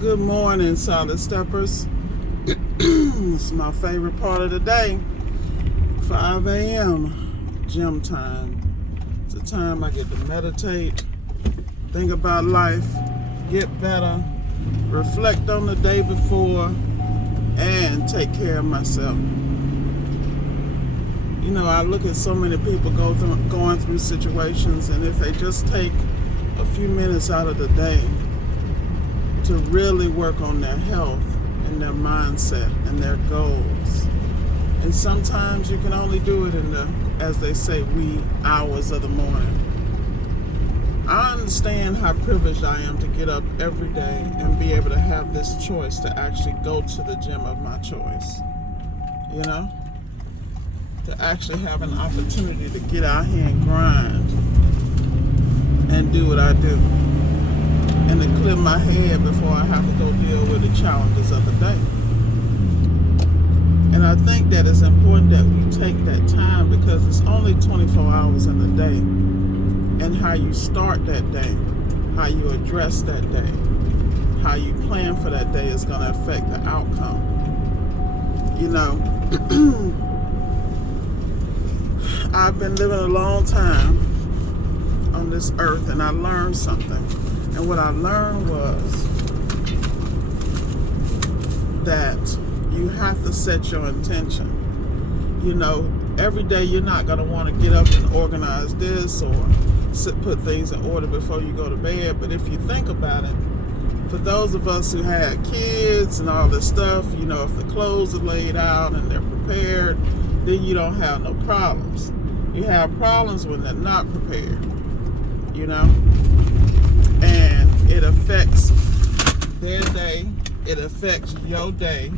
Good morning, Solid Steppers. It's my favorite part of the day. 5 a.m. gym time. It's a time I get to meditate, think about life, get better, reflect on the day before, and take care of myself. You know, I look at so many people going through situations, and if they just take a few minutes out of the day to really work on their health and their mindset and their goals. And sometimes you can only do it in the, as they say, wee hours of the morning. I understand how privileged I am to get up every day and be able to have this choice to actually go to the gym of my choice. You know? To actually have an opportunity to get out here and grind and do what I do. And to clear my head before I have to go deal with the challenges of the day. And I think that it's important that we take that time because it's only 24 hours in the day. And how you start that day, how you address that day, how you plan for that day is going to affect the outcome. You know, I've been living a long time on this earth and I learned something. And what I learned was that you have to set your intention. You know, every day you're not going to want to get up and organize this or put things in order before you go to bed. But if you think about it, for those of us who had kids and all this stuff, you know, if the clothes are laid out and they're prepared, then you don't have no problems. You have problems when they're not prepared, you know? And it affects their day, it affects your day,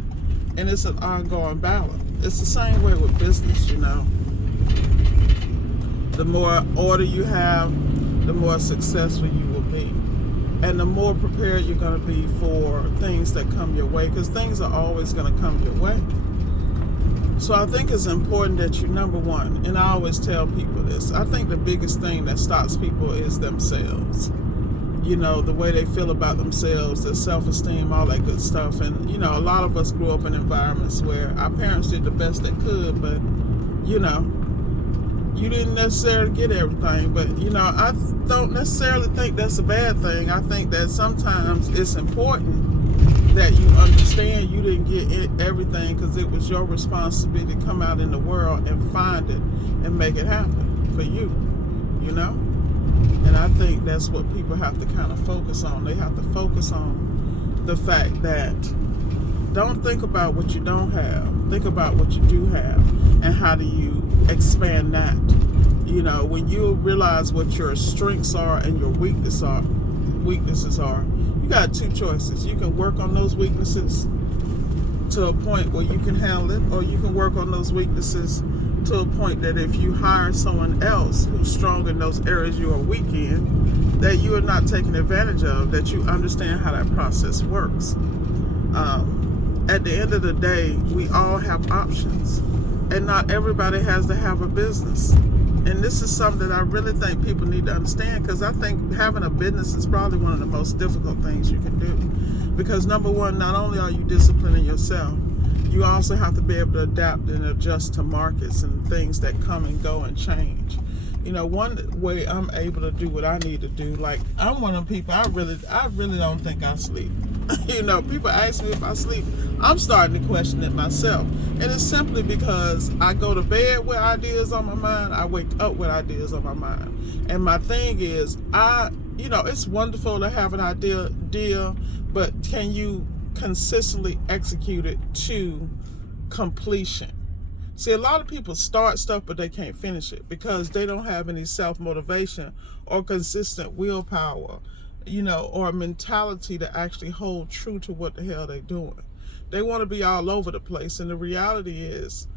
and it's an ongoing balance. It's the same way with business, you know. The more order you have, the more successful you will be. And the more prepared you're going to be for things that come your way, because things are always going to come your way. So I think it's important that you, number one, and I always tell people this, I think the biggest thing that stops people is themselves. You know, the way they feel about themselves, their self-esteem, all that good stuff. And, you know, a lot of us grew up in environments where our parents did the best they could, but, you know, you didn't necessarily get everything. But, you know, I don't necessarily think that's a bad thing. I think that sometimes it's important that you understand you didn't get everything because it was your responsibility to come out in the world and find it and make it happen for you, you know? And I think that's what people have to kind of focus on. They have to focus on the fact that don't think about what you don't have. Think about what you do have and how do you expand that. You know, when you realize what your strengths are and your weaknesses are, you got two choices. You can work on those weaknesses to a point where you can handle it, or you can work on those weaknesses to a point that if you hire someone else who's strong in those areas you are weak in, that you are not taking advantage of, that you understand how that process works. At the end of the day, we all have options, and not everybody has to have a business. And this is something that I really think people need to understand, because I think having a business is probably one of the most difficult things you can do. Because number one, not only are you disciplining yourself, you also have to be able to adapt and adjust to markets and things that come and go and change. You know, one way I'm able to do what I need to do, like I'm one of the people, I really don't think I sleep. You know, people ask me if I sleep, I'm starting to question it myself. And it's simply because I go to bed with ideas on my mind, I wake up with ideas on my mind. And my thing is, you know, it's wonderful to have an idea, but can you consistently execute it to completion? See, a lot of people start stuff, but they can't finish it because they don't have any self-motivation or consistent willpower, you know, or a mentality to actually hold true to what the hell they're doing. They want to be all over the place, and the reality is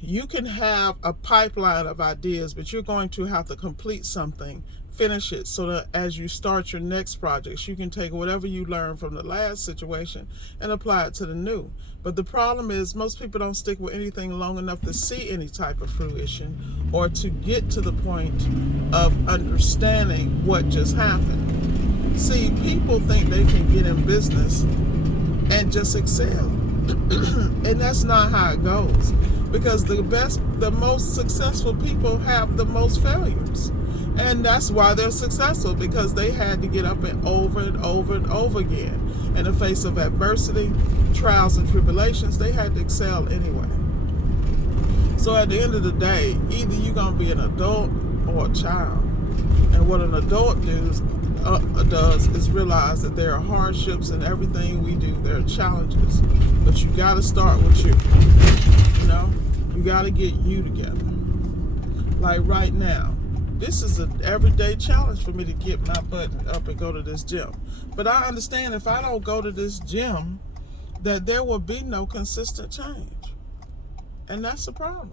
you can have a pipeline of ideas, but you're going to have to complete something, finish it, so that as you start your next projects, you can take whatever you learned from the last situation and apply it to the new. But the problem is most people don't stick with anything long enough to see any type of fruition or to get to the point of understanding what just happened. See, people think they can get in business and just excel. And that's not how it goes. Because the most successful people have the most failures. And that's why they're successful, because they had to get up and over again. In the face of adversity, trials and tribulations, they had to excel anyway. So at the end of the day, either you're going to be an adult or a child. And what an adult does is realize that there are hardships in everything we do. There are challenges. But you got to start with you. You know? You got to get you together. Like right now, this is an everyday challenge for me to get my butt up and go to this gym. But I understand if I don't go to this gym, that there will be no consistent change. And that's the problem.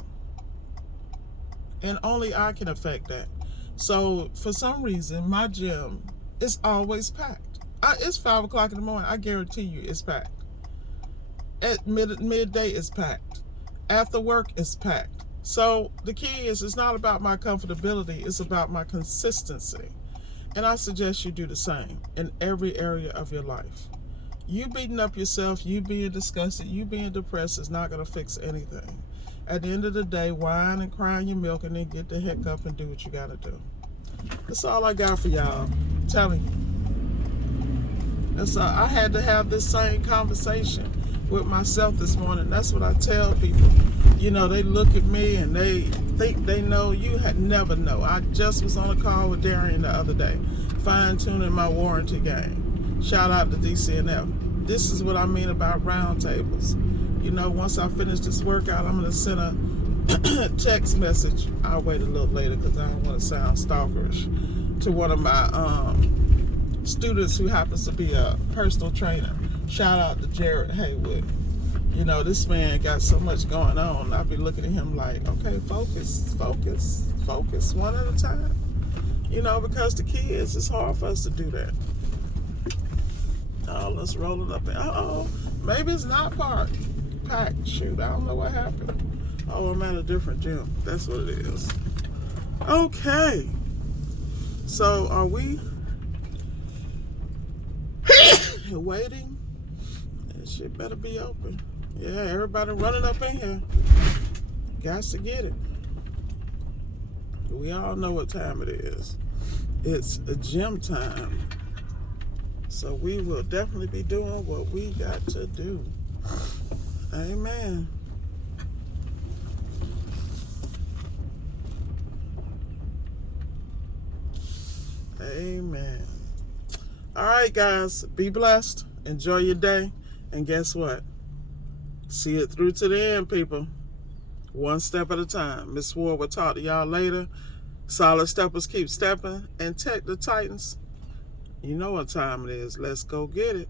And only I can affect that. So for some reason, my gym is always packed. It's 5 o'clock in the morning. I guarantee you it's packed. At midday, it's packed. After work, it's packed. So the key is, it's not about my comfortability. It's about my consistency. And I suggest you do the same in every area of your life. You beating up yourself, you being disgusted, you being depressed is not going to fix anything. At the end of the day, whine and cry your milk and then get the heck up and do what you got to do. That's all I got for y'all. I'm telling you. That's all. I had to have this same conversation with myself this morning. That's what I tell people. You know, they look at me and they think they know. You never know. I just was on a call with Darian the other day, fine-tuning my warranty game. Shout out to DCNF. This is what I mean about roundtables. You know, once I finish this workout, I'm going to send a text message. I'll wait a little later because I don't want to sound stalkerish, to one of my students who happens to be a personal trainer. Shout out to Jared Haywood. You know, this man got so much going on. I'll be looking at him like, okay, focus, one at a time. You know, because the key is, it's hard for us to do that. Oh, let's roll it up. Maybe it's not packed. Shoot, I don't know what happened. Oh, I'm at a different gym. That's what it is. Okay. So, are we waiting? That shit better be open. Yeah, everybody running up in here. Got to get it. We all know what time it is. It's a gym time. So we will definitely be doing what we got to do. Amen. Amen. All right, guys. Be blessed. Enjoy your day. And guess what? See it through to the end, people. One step at a time. Miss Ward will talk to y'all later. Solid steppers keep stepping. And Tech the Titans. You know what time it is. Let's go get it.